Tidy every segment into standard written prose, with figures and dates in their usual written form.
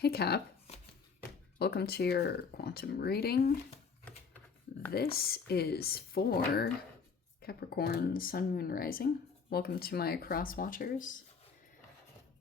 Hey Cap, welcome to your quantum reading. This is for Capricorn, Sun, Moon, Rising. Welcome to my cross-watchers.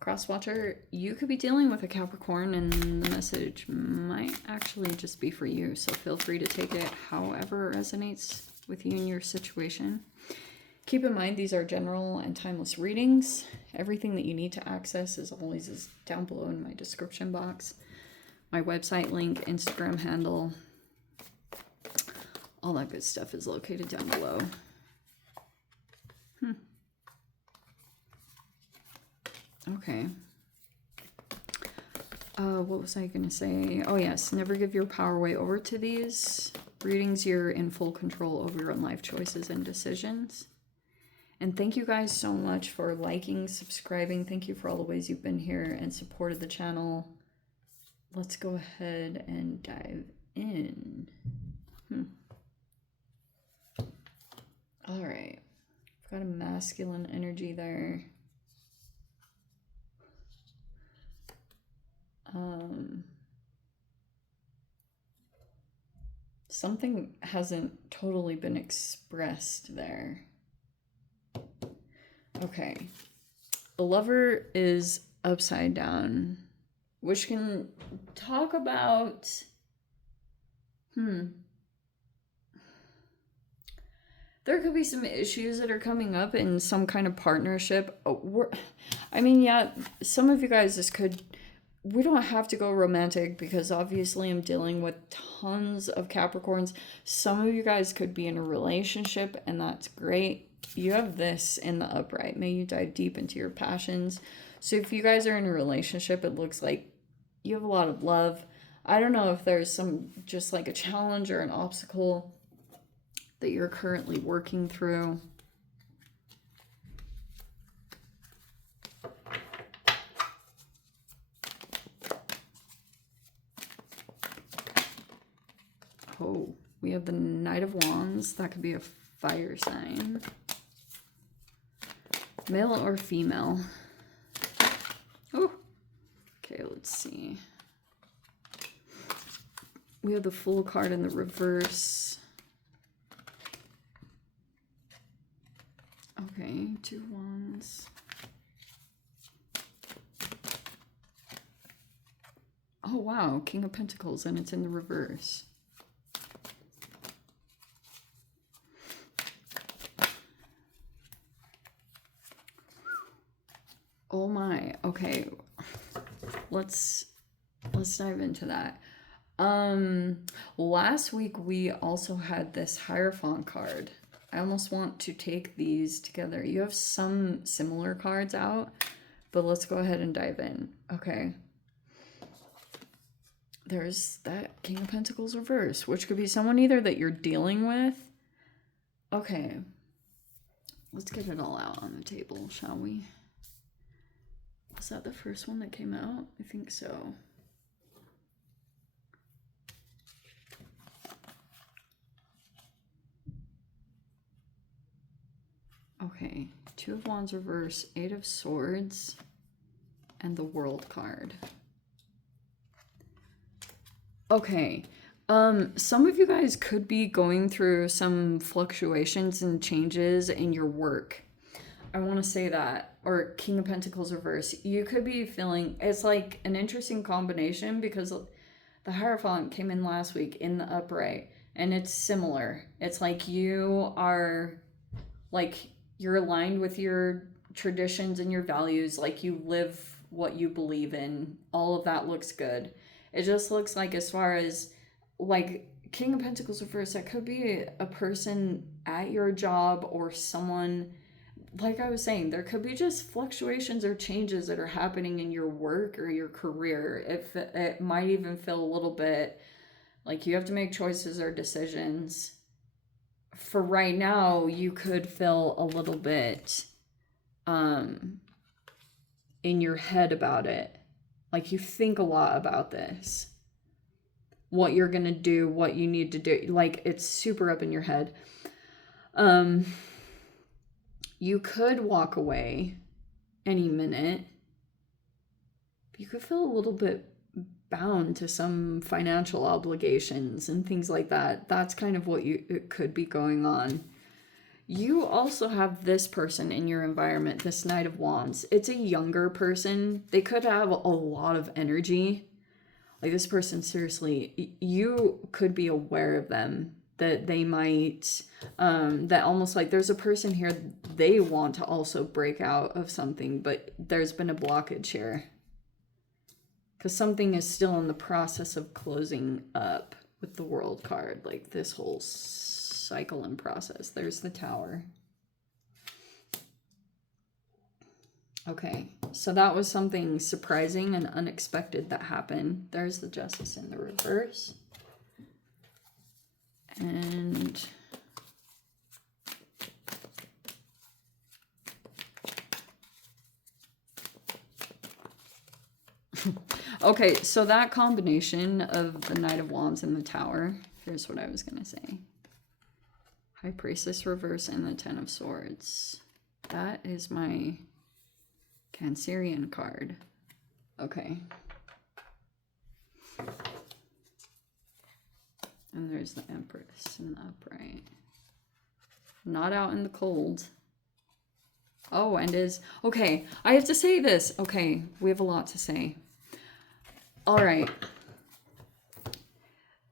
Cross-watcher, you could be dealing with a Capricorn and the message might actually just be for you, so feel free to take it however it resonates with you and your situation. Keep in mind these are general and timeless readings. Everything that you need to access is down below in my description box. My website link, Instagram handle, all that good stuff is located down below. Okay. What was I going to say? Oh yes, never give your power away over to these readings. You're in full control over your own life choices and decisions. And thank you guys so much for liking, subscribing. Thank you for all the ways you've been here and supported the channel. Let's go ahead and dive in. All right. I've got a masculine energy there. Something hasn't totally been expressed there. Okay. The Lover is upside down, which can talk about, there could be some issues that are coming up in some kind of partnership. Yeah, some of you guys, we don't have to go romantic because obviously I'm dealing with tons of Capricorns. Some of you guys could be in a relationship and that's great. You have this in the upright. May you dive deep into your passions. So if you guys are in a relationship, it looks like you have a lot of love. I don't know if there's just like a challenge or an obstacle that you're currently working through. Oh, we have the Knight of Wands. That could be a fire sign. Male or female? Oh, okay, let's see. We have the Fool card in the reverse. Okay, 2 Wands. Oh, wow, King of Pentacles, and it's in the reverse. Oh my, okay. Let's dive into that. Last week we also had this Hierophant card. I almost want to take these together. You have some similar cards out, but let's go ahead and dive in. Okay. There's that King of Pentacles reverse, which could be someone either that you're dealing with. Okay. Let's get it all out on the table, shall we? Was that the first one that came out? I think so. Okay, 2 of Wands reverse, 8 of Swords, and the World card. Okay, some of you guys could be going through some fluctuations and changes in your work. I want to say that. Or King of Pentacles reverse. You could be feeling, it's like an interesting combination because the Hierophant came in last week in the upright. And it's similar. It's like you are, like, you're aligned with your traditions and your values. Like you live what you believe in. All of that looks good. It just looks like as far as, like, King of Pentacles reverse, that could be a person at your job or someone. Like I was saying, there could be just fluctuations or changes that are happening in your work or your career. It might even feel a little bit like you have to make choices or decisions. For right now, you could feel a little bit in your head about it. Like you think a lot about this. What you're going to do, what you need to do. Like it's super up in your head. You could walk away any minute. You could feel a little bit bound to some financial obligations and things like that. That's kind of what it could be going on. You also have this person in your environment, this Knight of Wands. It's a younger person. They could have a lot of energy. Like this person, seriously, you could be aware of them, that they might, that almost like there's a person here, they want to also break out of something, but there's been a blockage here. Because something is still in the process of closing up with the World card, like this whole cycle and process. There's the Tower. Okay, so that was something surprising and unexpected that happened. There's the Justice in the reverse. And okay, so that combination of the Knight of Wands and the Tower, here's what I was going to say. High Priestess reverse and the Ten of Swords. That is my Cancerian card. Okay. And there's the Empress in the upright. Not out in the cold. Oh, and is... Okay, I have to say this. Okay, we have a lot to say. All right.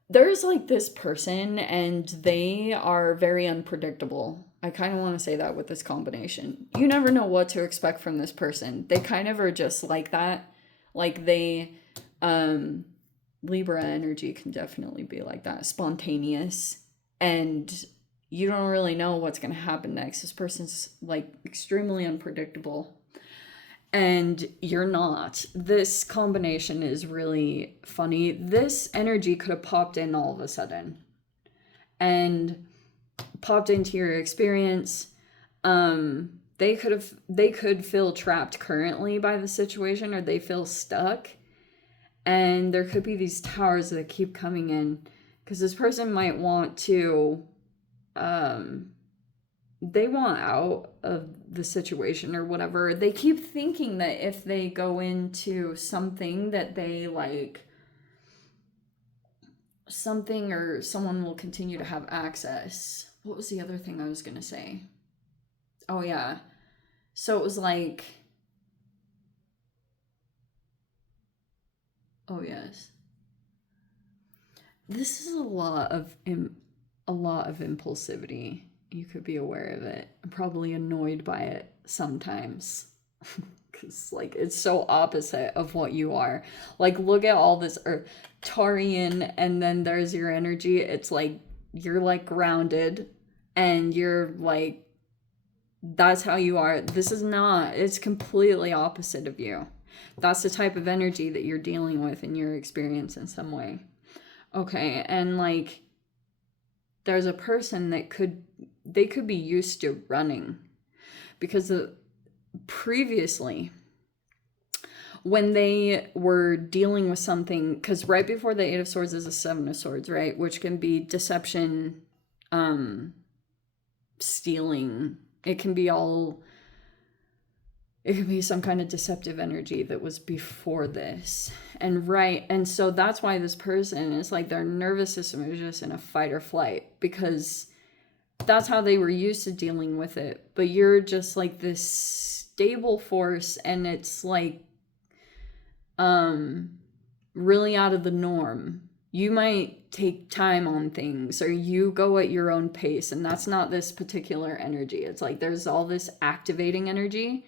There's like this person and they are very unpredictable. I kind of want to say that with this combination. You never know what to expect from this person. They kind of are just like that. Like they, Libra energy can definitely be like that. Spontaneous. And you don't really know what's going to happen next. This person's like extremely unpredictable. And you're not. This combination is really funny. This energy could have popped in all of a sudden. And popped into your experience. They could feel trapped currently by the situation, or they feel stuck. And there could be these towers that keep coming in. Because this person might want to... they want out of the situation or whatever. They keep thinking that if they go into something that they like, something or someone will continue to have access. What was the other thing I was going to say? Oh, yeah. So it was like, oh, yes. This is a lot of impulsivity. You could be aware of it. I'm probably annoyed by it sometimes. Because, like, it's so opposite of what you are. Like, look at all this Tarian, and then there's your energy. It's like, you're, like, grounded, and you're, like, that's how you are. This is not. It's completely opposite of you. That's the type of energy that you're dealing with in your experience in some way. Okay, and, like, there's a person that they could be used to running, because previously when they were dealing with something, because right before the Eight of Swords is a Seven of Swords, right, which can be deception, stealing. It can be some kind of deceptive energy that was before this. And so that's why this person is like, their nervous system is just in a fight or flight, because that's how they were used to dealing with it. But you're just like this stable force, and it's like really out of the norm. You might take time on things, or you go at your own pace, and that's not this particular energy. It's like there's all this activating energy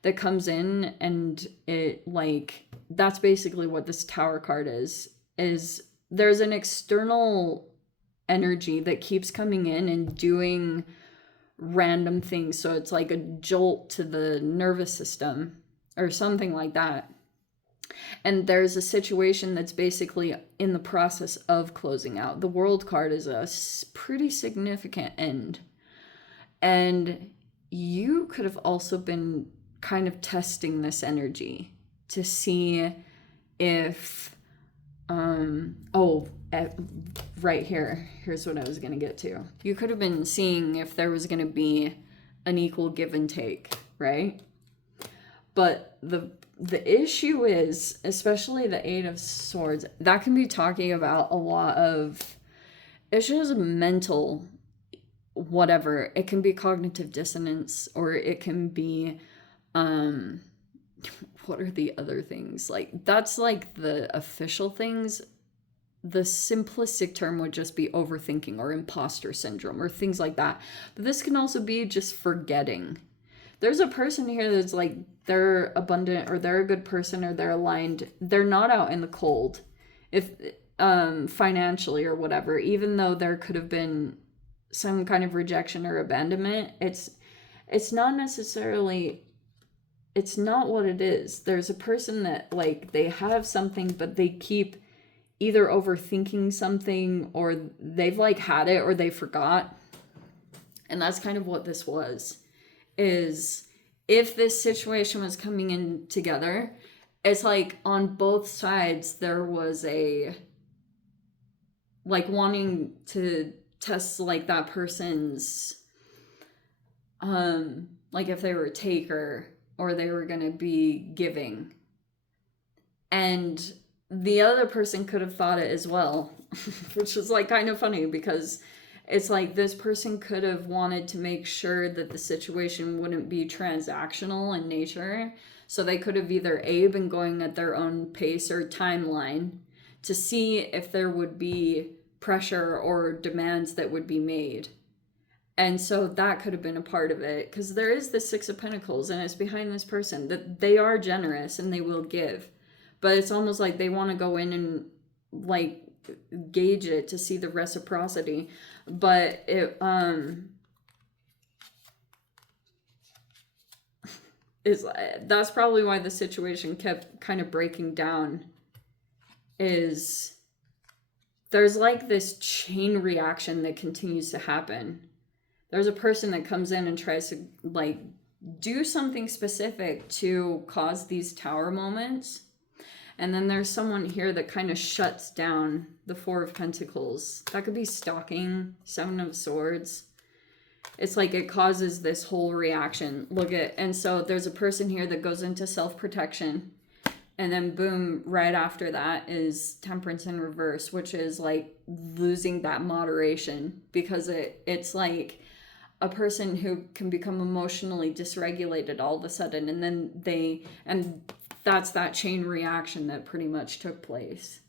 that comes in, and it, like, that's basically what this Tower card is there's an external energy that keeps coming in and doing random things. So it's like a jolt to the nervous system or something like that. And there's a situation that's basically in the process of closing out. The World card is a pretty significant end. And you could have also been kind of testing this energy to see if right here's what I was going to get to. You could have been seeing if there was going to be an equal give and take, right? But the issue is, especially the Eight of Swords, that can be talking about a lot of issues, mental, whatever. It can be cognitive dissonance, or it can be, what are the other things? Like, that's like the official things. The simplistic term would just be overthinking or imposter syndrome or things like that. But this can also be just forgetting. There's a person here that's like, they're abundant, or they're a good person, or they're aligned. They're not out in the cold, if financially or whatever, even though there could have been some kind of rejection or abandonment. It's not necessarily, it's not what it is. There's a person that, like, they have something, but they keep either overthinking something, or they've like had it, or they forgot. And that's kind of what this was. Is if this situation was coming in together, it's like on both sides there was a, like, wanting to test like that person's, like if they were a taker or they were going to be giving. And the other person could have thought it as well, which is like kind of funny, because it's like this person could have wanted to make sure that the situation wouldn't be transactional in nature. So they could have either A, been going at their own pace or timeline to see if there would be pressure or demands that would be made. And so that could have been a part of it, because there is the Six of Pentacles, and it's behind this person that they are generous and they will give. But it's almost like they want to go in and like gauge it to see the reciprocity. But it is, that's probably why the situation kept kind of breaking down, is there's like this chain reaction that continues to happen. There's a person that comes in and tries to like do something specific to cause these tower moments. And then there's someone here that kind of shuts down the Four of Pentacles. That could be stalking, Seven of Swords. It's like it causes this whole reaction. Look at, and so there's a person here that goes into self-protection. And then boom, right after that is Temperance in reverse, which is like losing that moderation, because it's like a person who can become emotionally dysregulated all of a sudden, and then that's that chain reaction that pretty much took place.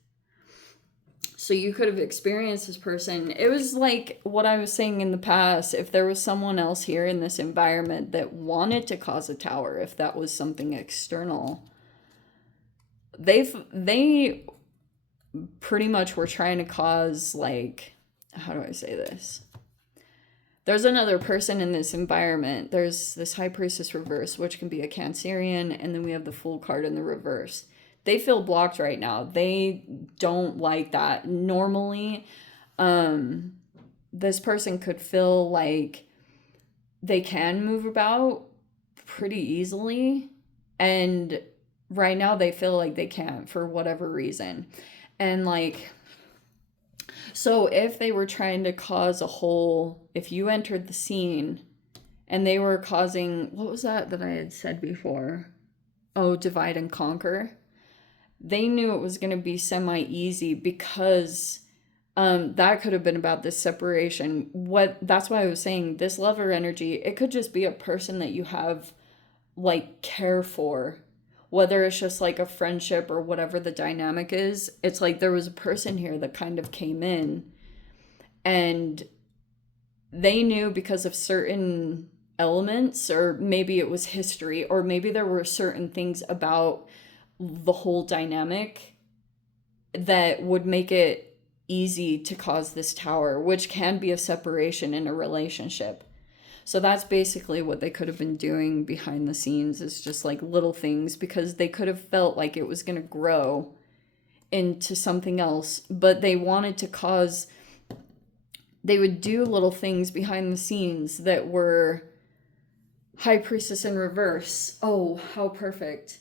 So you could have experienced this person. It was like what I was saying in the past. If there was someone else here in this environment that wanted to cause a tower, if that was something external, they pretty much were trying to cause, like, how do I say this? There's another person in this environment. There's this High Priestess reverse, which can be a Cancerian, and then we have the Fool card in the reverse. They feel blocked right now. They don't like that. Normally, this person could feel like they can move about pretty easily, and right now they feel like they can't for whatever reason. And like, so if they were trying to cause a whole, if you entered the scene and they were causing, what was that I had said before? Oh, divide and conquer. They knew it was going to be semi-easy, because that could have been about this separation. That's why I was saying this lover energy, it could just be a person that you have like care for, whether it's just like a friendship or whatever the dynamic is. It's like there was a person here that kind of came in, and they knew because of certain elements, or maybe it was history, or maybe there were certain things about the whole dynamic that would make it easy to cause this tower, which can be a separation in a relationship. So that's basically what they could have been doing behind the scenes, is just like little things, because they could have felt like it was going to grow into something else, but they wanted to cause, they would do little things behind the scenes that were High Priestess in reverse. Oh, how perfect.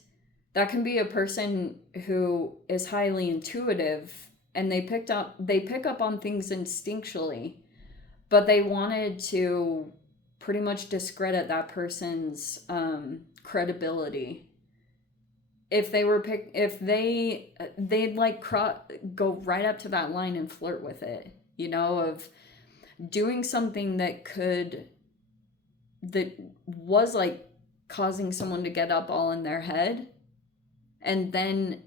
That can be a person who is highly intuitive, and they pick up on things instinctually, but they wanted to pretty much discredit that person's credibility. if they were they'd like go right up to that line and flirt with it, you know, of doing something that was like causing someone to get up all in their head, and then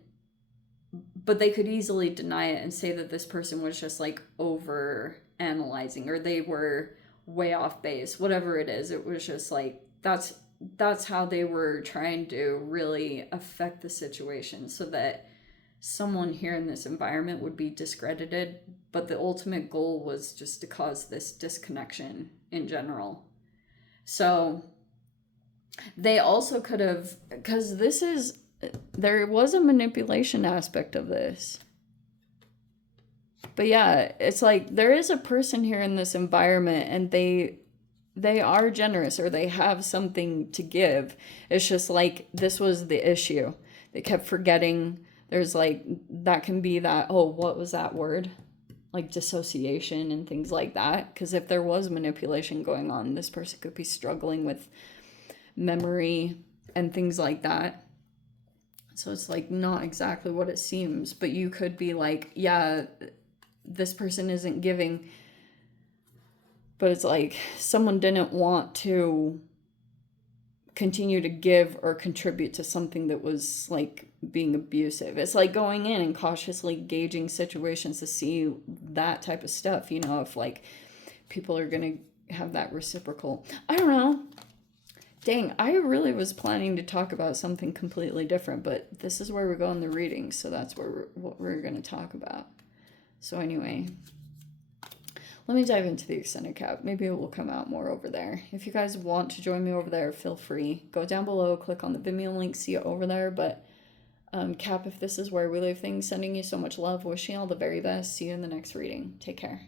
but they could easily deny it and say that this person was just like over analyzing, or they were way off base, whatever it is. It was just like that's how they were trying to really affect the situation, so that someone here in this environment would be discredited, but the ultimate goal was just to cause this disconnection in general. So they also could have, because there was a manipulation aspect of this. But yeah, it's like there is a person here in this environment, and they are generous, or they have something to give. It's just like this was the issue. They kept forgetting. There's like, that can be that, oh, what was that word? Like dissociation and things like that. Because if there was manipulation going on, this person could be struggling with memory and things like that. So it's like not exactly what it seems, but you could be like, yeah, this person isn't giving, but it's like someone didn't want to continue to give or contribute to something that was like being abusive. It's like going in and cautiously gauging situations to see that type of stuff, you know, if like people are gonna have that reciprocal. I don't know. Dang, I really was planning to talk about something completely different, but this is where we go in the reading, so that's what we're going to talk about. So anyway, let me dive into the extended cap. Maybe it will come out more over there. If you guys want to join me over there, feel free. Go down below, click on the Vimeo link, see it over there. But Cap, if this is where we leave things, sending you so much love, wishing you all the very best. See you in the next reading. Take care.